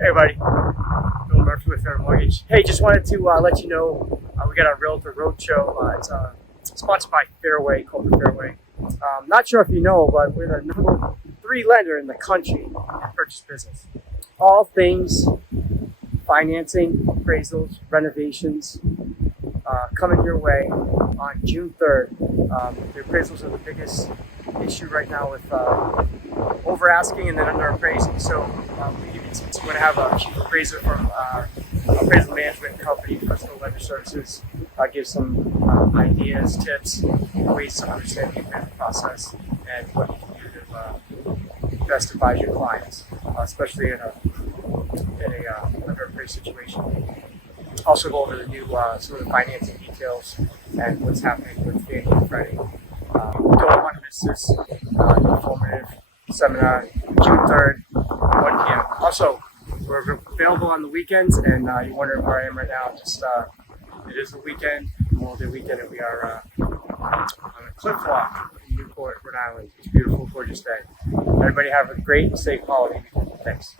Hey everybody, Bill Murphy with Fair Mortgage. Hey, just wanted to let you know we got our Realtor Roadshow. It's sponsored by Fairway, Corporate Fairway. Not sure if you know, but we're the #3 lender in the country in purchase business. All things financing, appraisals, renovations, coming your way on June 3rd. The appraisals are the biggest issue right now with over asking and then under appraising. So we're going to have a chief appraiser from appraisal management company, Personal Lender Services, give some ideas, tips, ways to understand the appraisal process and what you can do to best advise your clients, especially in a under appraised situation. Also go over the new some of the financing details and what's happening with Fannie and Freddie. Don't want to miss this informative seminar, June 3rd, 1 p.m. Also, we're available on the weekends, and you're wondering where I am right now. Just it is the weekend, Memorial Day weekend, and we are on a cliff walk in Newport, Rhode Island. It's a beautiful, gorgeous day. Everybody have a great and safe holiday weekend. Thanks.